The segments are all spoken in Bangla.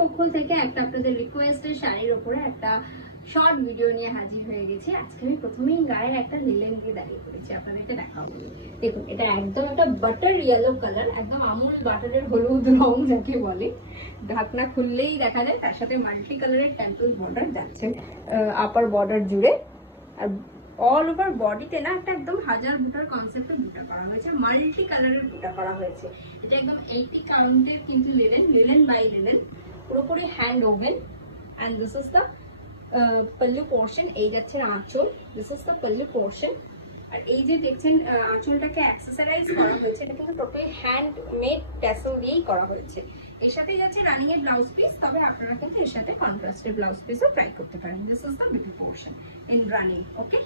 পক্ষ থেকে একটা আপনাদের রিকোয়েস্টের শাড়ির ওপরে একটা শর্ট ভিডিও নিয়ে হাজির হয়ে গেছি। আজকে আমি প্রথমেই গায়ের একটা লিলেন দিয়ে দাঁড়িয়ে পড়েছি, আপনাদেরকে দেখাবো। দেখুন, এটা একদম একটা বাটার ইয়েলো কালার, একদম আমুল বাটারের হলুদ রং যাকে বলে। ঢাকনা খুললেই দেখা যায়, তার সাথে মাল্টি কালারের টেম্পল বর্ডার যাচ্ছে আপার বর্ডার জুড়ে। আর অল ওভার বডিতে না একটা একদম হাজার বুটার কনসেপ্টে বুটা করা হয়েছে, মাল্টি কালারের বুটা করা হয়েছে। এটা একদম 80 কাউন্টের কিন্তু লিলেন বাই লিলেন, পুরোপুরি hand woven. And this is the pallu portion. এই যাচ্ছে আঁচল, this is the pallu portion. আর এই যে দেখছেন আঁচলটাকে অ্যাক্সেসরাইজ করা হয়েছে, এটা কিন্তু টোটালি হ্যান্ড মেড ট্যাসেল দিয়েই করা হয়েছে। এর সাথেই যাচ্ছে রানিং এর ব্লাউজ পিস, তবে আপনারা কিন্তু এর সাথে কন্ট্রাস্টের ব্লাউজ পিসও ট্রাই করতে পারেন। This is the beauty portion in running. Okay,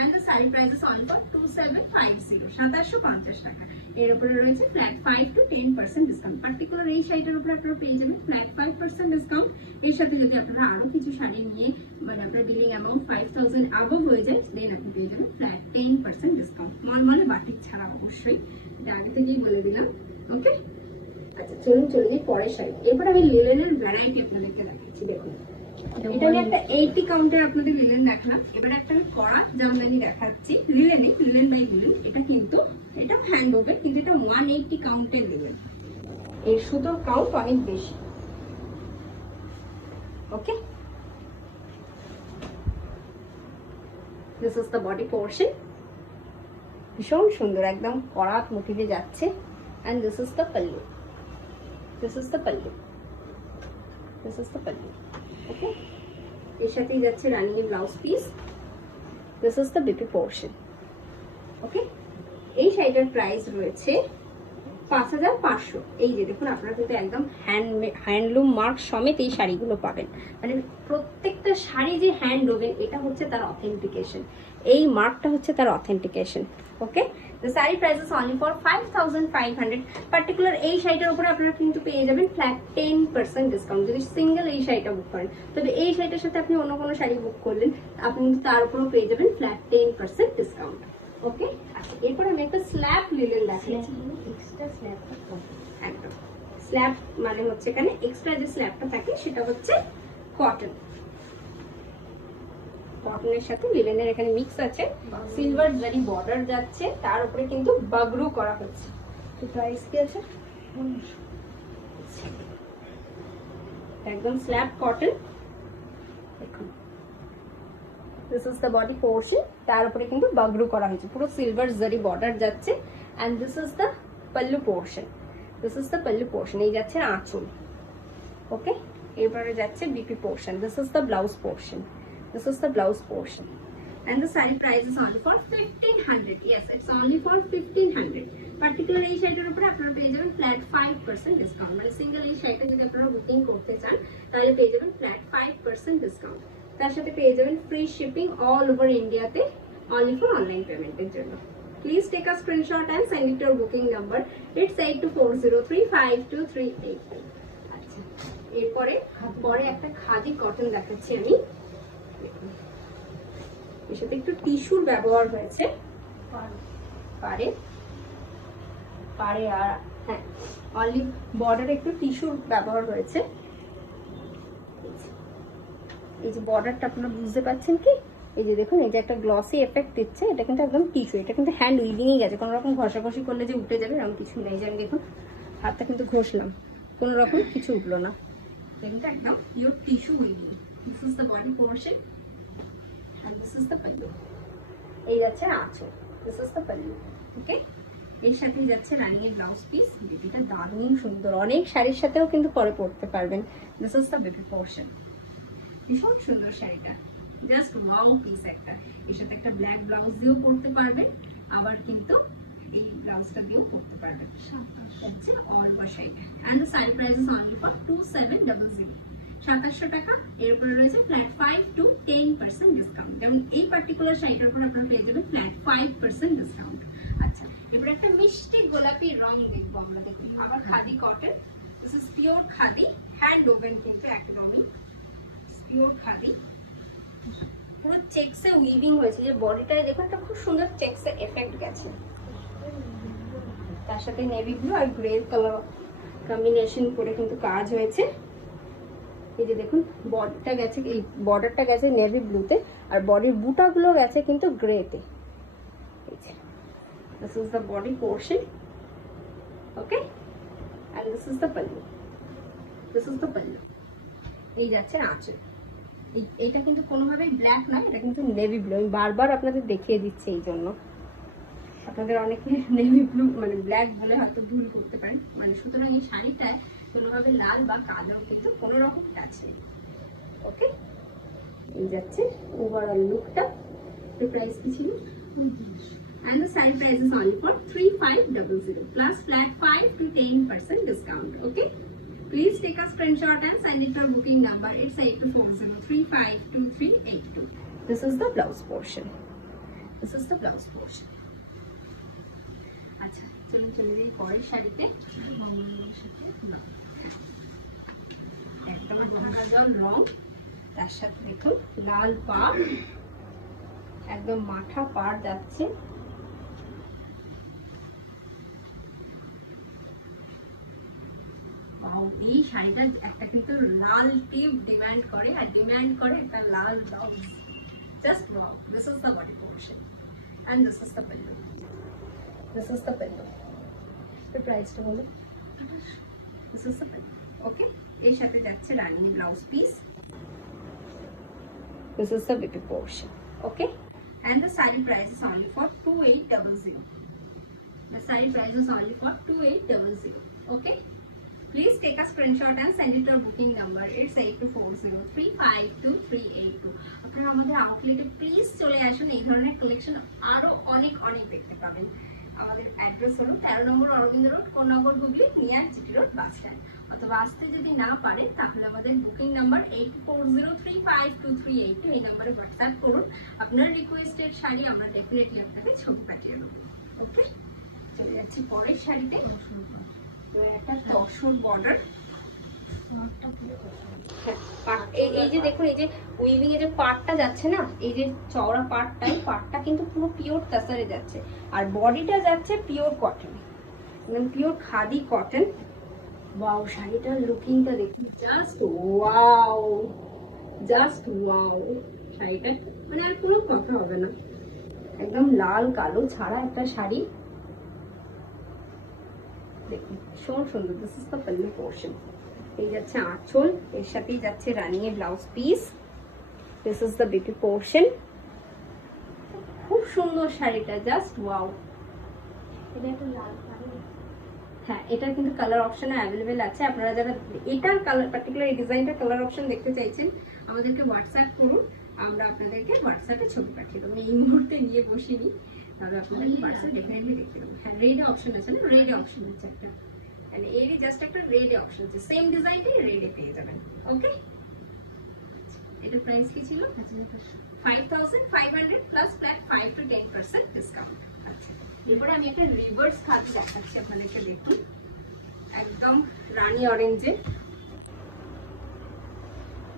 and the saree price is on for 2750, 2750 টাকা। এর উপরে রয়েছে ফ্ল্যাট 5 to 10% ডিসকাউন্ট। পার্টিকুলার এই শাড়িটার উপরে আপনারা পেয়ে যাবেন ফ্ল্যাট 5% ডিসকাউন্ট। এর সাথে যদি আপনারা আরো কিছু শাড়ি নিয়ে মানে আপনার বিলিং অ্যামাউন্ট 5000 অ্যাবভ হয়ে যায়, দেন আপনি পেয়ে যাবেন ফ্ল্যাট 10% ডিসকাউন্ট। মলমলে বাটিক ছাড়া অবশ্যই, এটা আগে থেকেই বলে দিলাম। ওকে, আচ্ছা চলুন চলে যাই পরের শাড়ি। এরপর আমি লিলেনের ভ্যারাইটি আপনাদেরকে দেখাচ্ছি। দেখুন, এটা আমি একটা 80 কাউন্টের আপনাদের লিলেন দেখালাম। এবার একটা আমি কড়া জামদানি দেখাচ্ছি, লিলেন বাই লিলেন। এটা কিন্তু এটা হ্যান্ড ওভেন, কিন্তু এটা 180 কাউন্টের লিলেন। এর সুতোর কাউন্ট অনেক বেশি। Okay, this is the body portion. ভীষণ সুন্দর, একদম কড়াত মোটিভে যাচ্ছে। And this is the pallu, this is the pallu, this is the pallu. Okay, এর সাথেই যাচ্ছে রানিং এর blouse piece. This is the BP portion. Okay, এই শাড়িটার প্রাইস রয়েছে 5500। এই যে দেখুন, আপনারা কিন্তু একদম হ্যান্ডলুম মার্ক সমেত এই শাড়িগুলো পাবেন। মানে প্রত্যেকটা শাড়ি যে হ্যান্ড ওভেন, এটা হচ্ছে তার অথেন্টিকেশন, এই মার্কটা হচ্ছে তার authentication. Okay, the saree price is only for 5500। Particular এই শাড়িটার উপরে আপনারা কিন্তু পেয়ে যাবেন ফ্ল্যাট 10% ডিসকাউন্ট যদি সিঙ্গেল এই শাড়িটা বুক করেন। তবে এই শাড়িটার সাথে আপনি অন্য কোনো শাড়ি বুক করলেন, আপনি কিন্তু তার উপরেও পেয়ে যাবেন ফ্ল্যাট 10% ডিসকাউন্ট। ওকে, আচ্ছা এরপর আমি একটা স্ল্যাব লিলেন দেখাচ্ছি। এক্সট্রা স্ল্যাব, একদম স্ল্যাব মানে হচ্ছে এখানে এক্সট্রা যে স্ল্যাবটা থাকে সেটা হচ্ছে কটন। কটনের সাথে লিলেনের এখানে মিক্স আছে, সিলভার জারি বর্ডার যাচ্ছে, তার উপরে কিন্তু বাগরু করা হচ্ছে। তো প্রাইস কি আছে? একদম স্ল্যাব কটন। দেখুন, this is the body portion, তার উপরে কিন্তু বাগরু করা হয়েছে, পুরো সিলভার জারি বর্ডার যাচ্ছে। And this is the pallu portion, this is the pallu portion. এই যাচ্ছে আঁচল। ওকে, এরপরে যাচ্ছে BP portion. This is the blouse portion, this is the blouse portion, and the saree price is only for 1500. yes, it's only for 1500। particular এই শাড়িটার উপরে আপনারা পেয়ে যাবেন ফ্ল্যাট 5% ডিসকাউন্ট। মানে সিঙ্গেল এই শাড়িটা যদি আপনারা বুকিং করতে চান, তাহলে পেয়ে যাবেন ফ্ল্যাট 5% ডিসকাউন্ট। তার সাথে পেয়ে যাবেন ফ্রি শিপিং অল ওভার ইন্ডিয়াতে, অনলি ফর অনলাইন পেমেন্টের জন্য। Please take a screenshot and send it to our booking number. It's 8240352388। আচ্ছা, এরপরে একটা খাদি কটন দেখাচ্ছি আমি। এর সাথে একটু টিস্যুর ব্যবহার হয়েছে পারে আর হ্যাঁ, অনলি বর্ডারে একটু টিস্যুর ব্যবহার হয়েছে। এই যে বর্ডারটা আপনারা বুঝতে পারছেন কি? এই যে দেখুন, এই যে একটা গ্লসি এফেক্ট দিচ্ছে, এটা কিন্তু একদম টিস্যু, এটা কিন্তু হ্যান্ড উইভিংই গেছে, কোনো রকম ঘষাঘষি করলে যে উঠে যাবে এরকম কিছু নেই। যে আমি দেখুন হাতটা কিন্তু ঘষলাম, কোনো রকম কিছু উঠলো না, এটা কিন্তু একদম pure tissue weaving. This is the body portion and this is the pallu। এই যাচ্ছে আঁচল, this is the pallu। ওকে, এর সাথেই যাচ্ছে রানিং এর ব্লাউজ পিস। বেবিটা দারুণ সুন্দর, অনেক শাড়ির সাথেও কিন্তু পরে পরতে পারবেন। This is the baby portion, ভীষণ সুন্দর শাড়িটা, জাস্ট ওয়াও পিস একটা। এর সাথে একটা ব্ল্যাক ব্লাউজ দিয়েও পরতে পারবেন, আবার কিন্তু এই ব্লাউজটা দিয়েও পরতে পারবেন। হচ্ছে অল ওভার শাড়িটা। and the saree price is only for 2700, 2700 টাকা। এর উপরে রয়েছে ফ্ল্যাট 5 to 10% ডিসকাউন্ট। যেমন এই পার্টিকুলার শাড়িটার উপর আপনারা পেয়ে যাবেন ফ্ল্যাট 5% ডিসকাউন্ট। আচ্ছা, এবার একটা মিষ্টি গোলাপি রং দেখবো আমরা। দেখুন, আবার khadi cotton, this is pure khadi, hand woven কিন্তু একদমই পিওর খাদি। পুরো চেকসে উইভিং হয়েছে, যে বডিটায় দেখুন একটা খুব সুন্দর চেকসে এফেক্ট গেছে। তার সাথে নেভি ব্লু আর গ্রে কালার কম্বিনেশন করে কিন্তু কাজ হয়েছে। এই যে দেখুন বডিটা গেছে, এই বর্ডারটা গেছে নেভি ব্লুতে, আর বডির বুটাগুলো গেছে কিন্তু গ্রেতে। এই যে this is the body portion, okay, and this is the pallu, this is the pallu. এই যাচ্ছে আঁচল। এইটা কিন্তু কোনোভাবেই ব্ল্যাক নয়, এটা কিন্তু নেভি ব্লু। আমি বারবার আপনাদের দেখিয়ে দিচ্ছি, এই জন্য আপনাদের অনেকে নেভি ব্লু মানে ব্ল্যাক বলে হয়তো ভুল করতে পারেন। মানে সুতরাং এই শাড়িটায় কোনোভাবে লাল বা কালো কিন্তু কোনো রকম টাচ নেই, ওকে। এই যাচ্ছে ওভারঅল লুকটা। প্রাইস কি ছিল? And the side price is only for 3500 plus flat 5 to 10% discount, okay. Please take a screenshot and send it to our booking number. It's 8240352382. This is the blouse portion. This is the blouse portion. আচ্ছা চলুন চলে যাই পরের শাড়িতে। একদম গঙ্গা জল রং, তার সাথে দেখুন লাল পাড়, একদম মাথা পাড় যাচ্ছে। এই শাড়িটা একটা কিন্তু লাল টিপ ডিমান্ড করে, আর ডিমান্ড করে একটা লাল blouse. Just wow, this is the body portion and this is the pallu, this is the pallu. তো প্রাইসটা হলো this is the pallu, okay. এর সাথে যাচ্ছে রানী blouse piece, this is the baby portion, okay, and the sari price is only for 2800। The saree price is only for 2800, okay. Please take a screenshot and send it to our booking number. It's 8240352382. আপনারা আমাদের আউটলেটে প্লিজ চলে আসুন, এই ধরনের কালেকশন আরো অনেক অনেক দেখতে পাবেন। আমাদের অ্যাড্রেস হলো 13 number Aurobindo road, Konnagar, Hooghly, near GT road bus stand. অথবা আসতে যদি না পারে তাহলে আমাদের বুকিং নাম্বার 84035232 এই নাম্বারে হোয়াটসঅ্যাপ করুন। আপনার রিকোয়েস্টেড শাড়ি আমরা ডেফিনেটলি আপনাকে ছবি পাঠিয়ে দেবো, ওকে। চলে যাচ্ছি পরের শাড়িতে। একটা তসর বর্ডার, এই যে দেখুন এই যে উইভিং এর যে পার্টটা যাচ্ছে না, এই যে চওড়া পার্টটা কিন্তু পুরো পিওর তাসারে যাচ্ছে, আর বডিটা যাচ্ছে পিওর কটন, একদম পিওর খাদি কটন। ওয়াও, শাড়িটার লুকিংটা দেখুন, জাস্ট ওয়াও, জাস্ট ওয়াও। শাড়িটা মানে আর কোনো কথা হবে না, একদম লাল কালো ছাড়া একটা শাড়ি। দেখুন ভীষণ সুন্দর। This is the pallu portion. এই যাচ্ছে আঁচল, এর সাথেই যাচ্ছে running blouse piece. This is the baby portion. খুব সুন্দর শাড়িটা, জাস্ট ওয়াও। এটা একটা লাল শাড়ি, হ্যাঁ এটার কিন্তু কালার অপশন অ্যাভেলেবেল আছে। আপনারা যারা এটার কালার পার্টিকুলার এই ডিজাইনটার কালার অপশন দেখতে চাইছেন আমাদেরকে হোয়াটসঅ্যাপ করুন, আমরা আপনাদেরকে হোয়াটসঅ্যাপে ছবি পাঠিয়ে দেবো। এই মুহূর্তে নিয়ে বসিনি, তবে আপনাদের হোয়াটসঅ্যাপ ডেফিনেটলি দেখিয়ে দেবো। হ্যাঁ রেড অপশন আছে না, রেড অপশন আছে একটা, এন্ড এরই জাস্ট একটা রেড অপশন আছে, সেম ডিজাইনটাই রেডে পেয়ে যাবেন, ওকে। এটা প্রাইস কি ছিল? 5500 প্লাস ফ্ল্যাট 5 to 10% ডিসকাউন্ট। আচ্ছা এরপরে আমি একটা রিভার্স খাদি দেখাচ্ছি আপনাদেরকে, দেখুন একদম রানী অরেঞ্জে,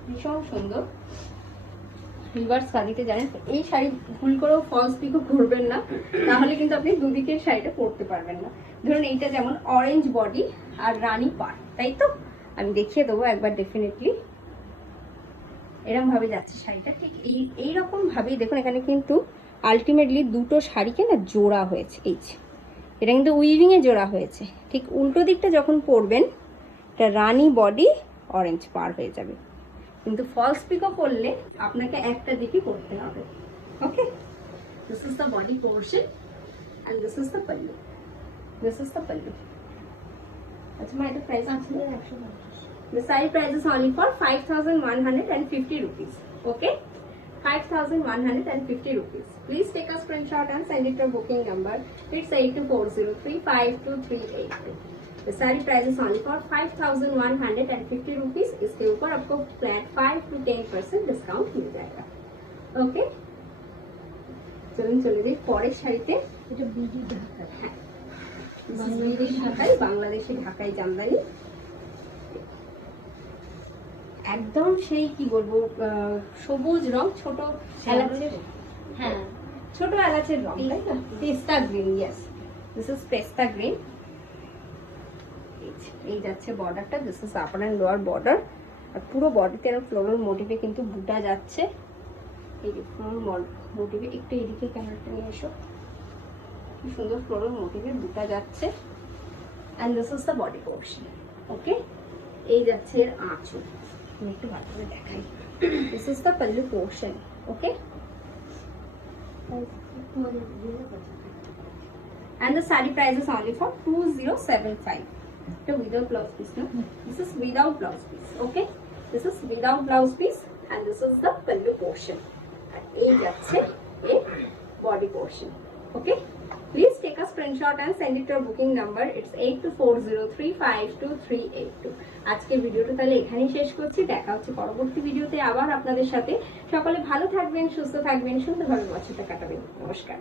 ভীষণ সুন্দর রিভার্স খাদিতে। জানেন এই শাড়ি ভুল করেও ফলস পিকও করবেন না, তাহলে কিন্তু আপনি দুদিকের শাড়িটা পরতে পারবেন না। ধরুন এইটা যেমন অরেঞ্জ বডি আর রানী পাড়, তাই তো? আমি দেখিয়ে দেবো একবার ডেফিনেটলি। এরকম ভাবে যাচ্ছে শাড়িটা, ঠিক এইরকম ভাবেই দেখুন। এখানে কিন্তু আলটিমেটলি দুটো শাড়িকে না জোড়া হয়েছে, এই যে এটা কিন্তু উইভিং এ জোড়া হয়েছে। ঠিক উল্টো দিকটা যখন পরবেন এটা রানী বডি অরেঞ্জ পার হয়ে যাবে, কিন্তু ফলস পিকও করলে আপনাকে একটা দিকে করতে হবে, okay. This is the body portion and this is the pallu, this is the pallu. আচ্ছা মা এটা প্রাইস আছে 150। The sari price is only for 5150 rupees, okay. 5150 rupees. Please take a screenshot and send it to booking number. It's 8240352382. The saree price is only for 5150 rupees. इसके ऊपर आपको फ्लैट 5 to 10% डिस्काउंट मिल जाएगा, ओके। चलून चले जाइए परेर शाड़ीते। এটা বিডি ঢাকা, হ্যাঁ বিডি ঢাকাই, বাংলাদেশি ঢাকাই জামদানি। একদম সেই কি বলবো সবুজ রং, ছোট এলাচের, হ্যাঁ ছোট এলাচের রং, তাই না? Pista green, yes this is pista green. এই যাচ্ছে বর্ডারটা, this is upper and lower border. আর পুরো বডিতে আর ফ্লোরাল মোটিভে কিন্তু বুটা যাচ্ছে। এই যে ফ্লোরাল মোটিভে, একটু এদিকে ক্যামেরাটা নিয়ে এসো, কি সুন্দর ফ্লোরাল মোটিভে বুটা যাচ্ছে। And this is the body portion. Okay, এই যাচ্ছে এর আঁচল, আমি একটু ভালো করে দেখাই। This is the pallu portion. Okay, and the saree price is only for 2075. So without blouse piece, no? This is without blouse piece. Okay, this is without blouse piece, and this is the pallu portion. And এই যাচ্ছে এই body portion. Okay, please take a screenshot and send it to our booking number. It's 8240352382. আজকে ভিডিওটা তাহলে এখানেই শেষ করছি। দেখা হচ্ছে পরবর্তী ভিডিওতে আবার আপনাদের সাথে। সকলে ভালো থাকবেন, সুস্থ থাকবেন, সুন্দরভাবে বছরটা কাটাবেন। নমস্কার।